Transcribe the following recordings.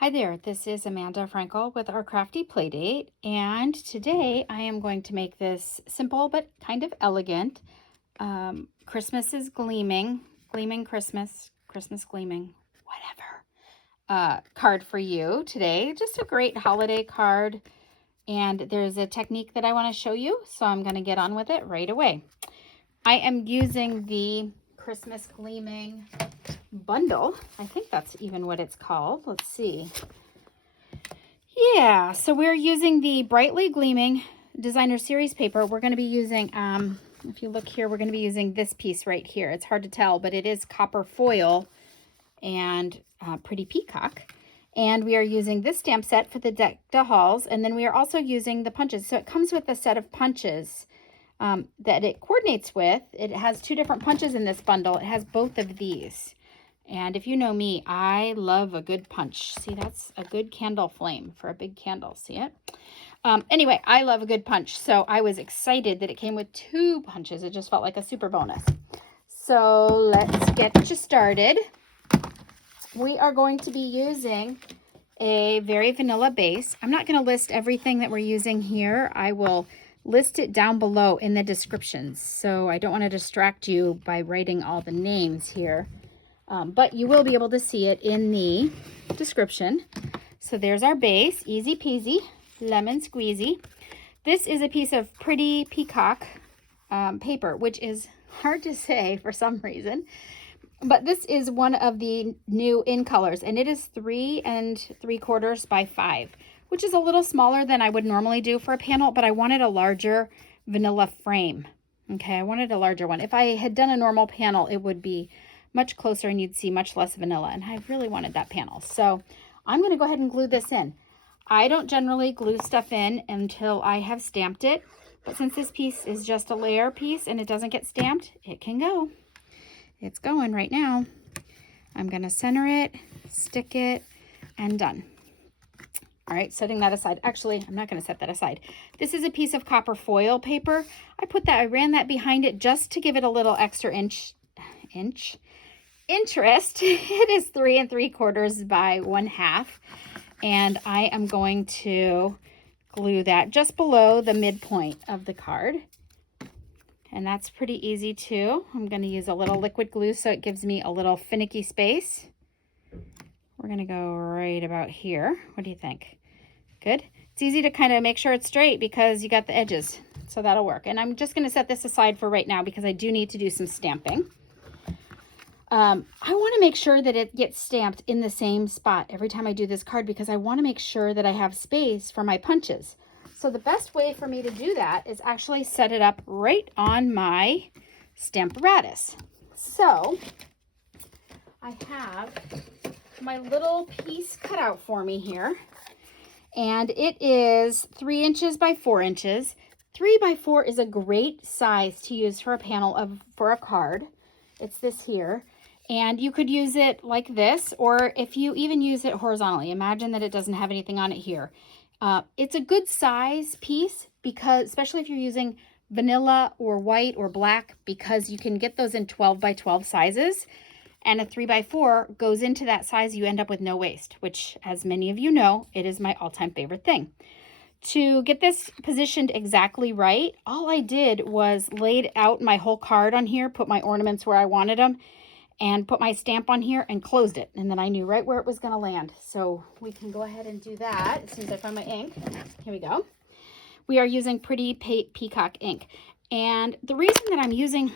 Hi there, this is Amanda Frankel with our Crafty Playdate, and today I am going to make this simple but kind of elegant Christmas is Gleaming, Gleaming Christmas, Christmas Gleaming, whatever, card for you today. Just a great holiday card, and there's a technique that I want to show you, so I'm going to get on with it right away. I am using the Christmas Gleaming bundle. I think that's even what it's called. Let's see. Yeah, so we're using the Brightly Gleaming Designer Series paper. We're going to be using, if you look here, we're going to be using this piece right here. It's hard to tell, but it is copper foil and pretty peacock. And we are using this stamp set for the deck de hauls, and then we are also using the punches. So it comes with a set of punches that it coordinates with. It has two different punches in this bundle. It has both of these. And if you know me, I love a good punch. See, that's a good candle flame for a big candle. See it? Anyway, I love a good punch. So I was excited that it came with two punches. It just felt like a super bonus. So let's get you started. We are going to be using a very vanilla base. I'm not going to list everything that we're using here. I will list it down below in the descriptions. So I don't want to distract you by writing all the names here. But you will be able to see it in the description. So there's our base, easy peasy, lemon squeezy. This is a piece of pretty peacock paper, which is hard to say for some reason. But this is one of the new in colors, and it is 3 3/4 by 5, which is a little smaller than I would normally do for a panel, but I wanted a larger vanilla frame. Okay, I wanted a larger one. If I had done a normal panel, it would be much closer and you'd see much less vanilla, and I really wanted that panel. So I'm going to go ahead and glue this in. I don't generally glue stuff in until I have stamped it, but since this piece is just a layer piece and it doesn't get stamped, it can go. It's going right now. I'm going to center it, stick it, and done. All right, setting that aside. Actually, I'm not going to set that aside. This is a piece of copper foil paper. I ran that behind it just to give it a little extra interest. It is 3 3/4 by 1/2, and I am going to glue that just below the midpoint of the card. And that's pretty easy too. I'm going to use a little liquid glue so it gives me a little finicky space. We're going to go right about here. What do you think? Good. It's easy to kind of make sure it's straight because you got the edges, so that'll work. And I'm just going to set this aside for right now because I do need to do some stamping. I want to make sure that it gets stamped in the same spot every time I do this card because I want to make sure that I have space for my punches. So the best way for me to do that is actually set it up right on my Stamparatus. So I have my little piece cut out for me here, and it is 3 inches by 4 inches. 3 by 4 is a great size to use for a panel for a card. It's this here. And you could use it like this, or if you even use it horizontally, imagine that it doesn't have anything on it here. It's a good size piece because, especially if you're using vanilla or white or black, because you can get those in 12 by 12 sizes, and a 3 by 4 goes into that size. You end up with no waste, which, as many of you know, it is my all-time favorite thing. To get this positioned exactly right, all I did was laid out my whole card on here, put my ornaments where I wanted them, and put my stamp on here and closed it. And then I knew right where it was going to land. So we can go ahead and do that as soon as I find my ink. Here we go. We are using pretty peacock ink. And the reason that I'm using,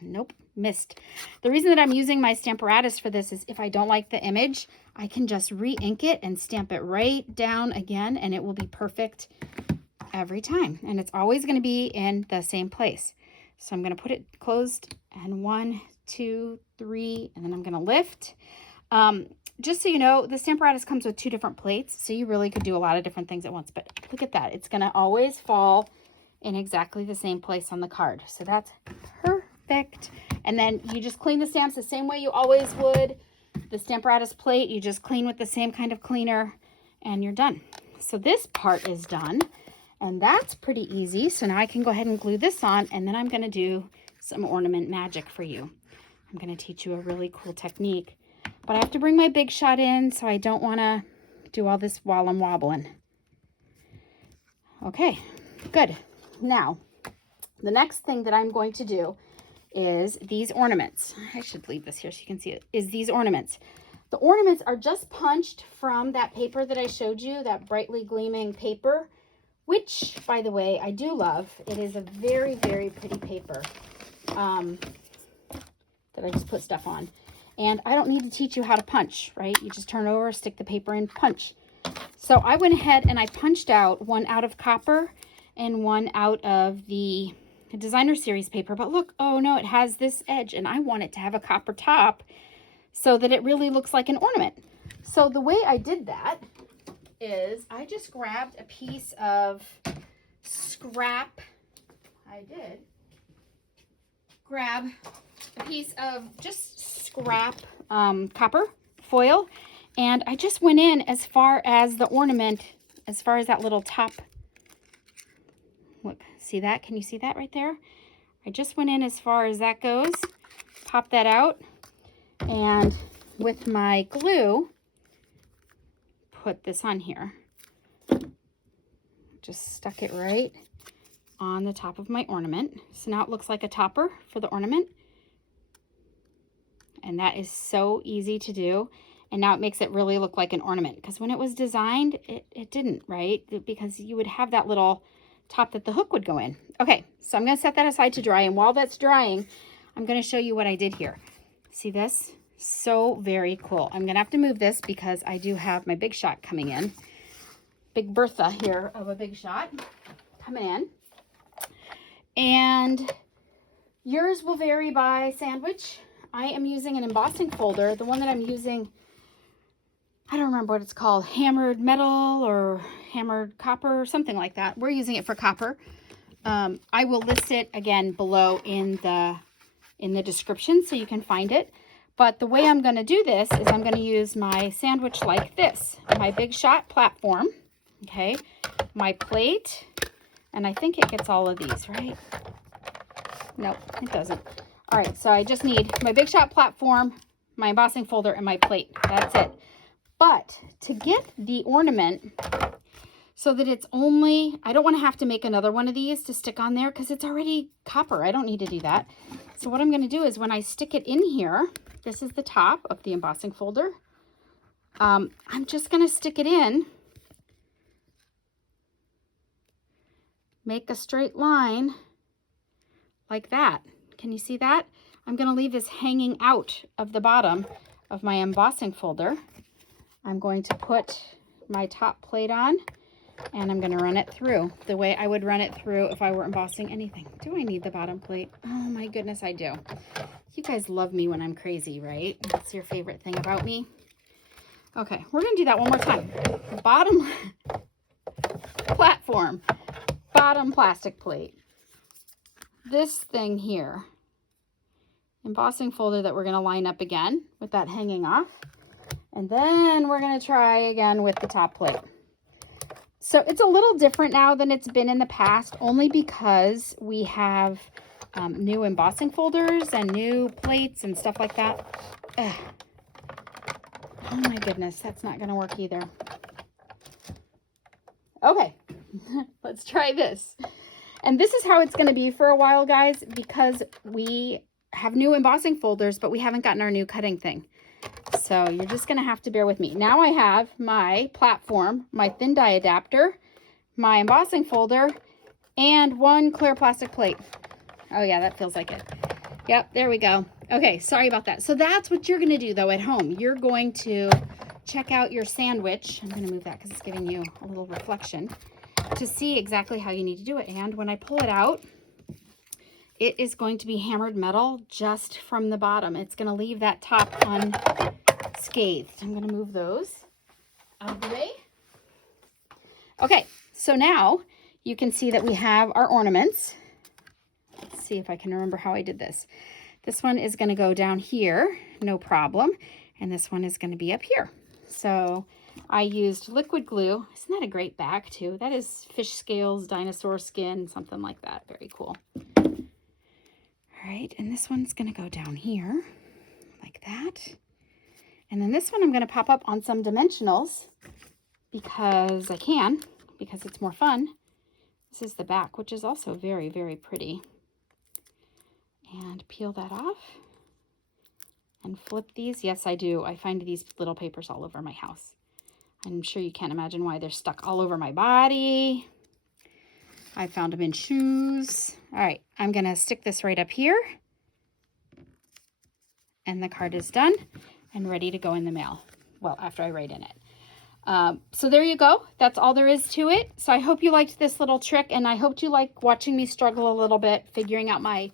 The reason that I'm using my Stamparatus for this is if I don't like the image, I can just re-ink it and stamp it right down again, and it will be perfect every time. And it's always going to be in the same place. So I'm going to put it closed, and 1, 2, 3, and then I'm going to lift. Just so you know, the Stamparatus comes with 2 different plates, so you really could do a lot of different things at once. But look at that. It's going to always fall in exactly the same place on the card. So that's perfect. And then you just clean the stamps the same way you always would. The Stamparatus plate, you just clean with the same kind of cleaner, and you're done. So this part is done, and that's pretty easy. So now I can go ahead and glue this on, and then I'm going to do some ornament magic for you. I'm going to teach you a really cool technique, but I have to bring my Big Shot in, so I don't want to do all this while I'm wobbling. Okay, good. Now, the next thing that I'm going to do is these ornaments. I should leave this here so you can see it, is these ornaments. The ornaments are just punched from that paper that I showed you, that brightly gleaming paper, which, by the way, I do love. It is a very, very pretty paper that I just put stuff on. And I don't need to teach you how to punch, right? You just turn over, stick the paper in, punch. So I went ahead and I punched out one out of copper and one out of the designer series paper. But look, oh no, it has this edge and I want it to have a copper top so that it really looks like an ornament. So the way I did that is I just grabbed a piece of scrap. I did grab a piece of just scrap copper foil, and I just went in as far as the ornament, as far as that little top. Look, see that? Can you see that right there? I just went in as far as that goes, pop that out, and with my glue, put this on here. Just stuck it right on the top of my ornament. So now it looks like a topper for the ornament. And that is so easy to do. And now it makes it really look like an ornament. Because when it was designed, it didn't, right? Because you would have that little top that the hook would go in. Okay, so I'm going to set that aside to dry. And while that's drying, I'm going to show you what I did here. See this? So very cool. I'm going to have to move this because I do have my big shot coming in. Big Bertha here of a big shot coming in. And yours will vary by sandwich. I am using an embossing folder. The one that I'm using, I don't remember what it's called, hammered metal or hammered copper or something like that. We're using it for copper. I will list it again below in the description so you can find it. But the way I'm going to do this is I'm going to use my sandwich like this, my Big Shot platform, okay, my plate, and I think it gets all of these, right? Nope, it doesn't. All right, so I just need my Big Shot platform, my embossing folder, and my plate. That's it. But to get the ornament so that it's only, I don't want to have to make another one of these to stick on there because it's already copper. I don't need to do that. So what I'm going to do is when I stick it in here, this is the top of the embossing folder. I'm just going to stick it in, make a straight line like that. Can you see that? I'm going to leave this hanging out of the bottom of my embossing folder. I'm going to put my top plate on and I'm going to run it through the way I would run it through if I were embossing anything. Do I need the bottom plate? Oh my goodness, I do. You guys love me when I'm crazy, right? That's your favorite thing about me. Okay, we're going to do that one more time. Bottom platform, bottom plastic plate. This thing here, embossing folder that we're going to line up again with that hanging off. And then we're going to try again with the top plate. So it's a little different now than it's been in the past, only because we have new embossing folders and new plates and stuff like that. Ugh. Oh my goodness, that's not going to work either. Okay, let's try this. And this is how it's going to be for a while, guys, because we have new embossing folders, but we haven't gotten our new cutting thing. So you're just going to have to bear with me. Now I have my platform, my thin die adapter, my embossing folder, and one clear plastic plate. Oh yeah, that feels like it. Yep, there we go. Okay, sorry about that. So that's what you're going to do, though, at home. You're going to check out your sandwich. I'm going to move that because it's giving you a little reflection to see exactly how you need to do it. And when I pull it out, it is going to be hammered metal just from the bottom. It's going to leave that top unscathed. I'm going to move those out of the way. Okay, so now you can see that we have our ornaments. Let's see if I can remember how I did this. This one is going to go down here, no problem. And this one is going to be up here. So I used liquid glue. Isn't that a great back too? That is fish scales, dinosaur skin, something like that. Very cool. All right, and this one's going to go down here like that. And then this one I'm going to pop up on some dimensionals because I can, because it's more fun. This is the back, which is also very, very pretty. And peel that off and flip these. Yes, I do. I find these little papers all over my house. I'm sure you can't imagine why they're stuck all over my body. I found them in shoes. All right, I'm going to stick this right up here. And the card is done and ready to go in the mail. Well, after I write in it. So there you go. That's all there is to it. So I hope you liked this little trick, and I hope you like watching me struggle a little bit figuring out my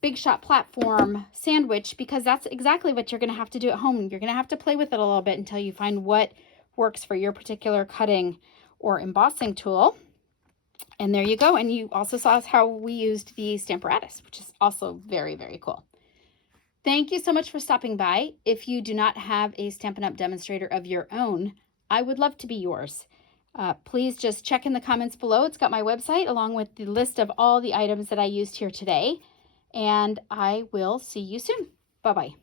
Big Shot platform sandwich, because that's exactly what you're going to have to do at home. You're going to have to play with it a little bit until you find what works for your particular cutting or embossing tool. And there you go. And you also saw how we used the Stamparatus, which is also very, very cool. Thank you so much for stopping by. If you do not have a Stampin' Up! Demonstrator of your own, I would love to be yours. Please just check in the comments below. It's got my website along with the list of all the items that I used here today. And I will see you soon. Bye-bye.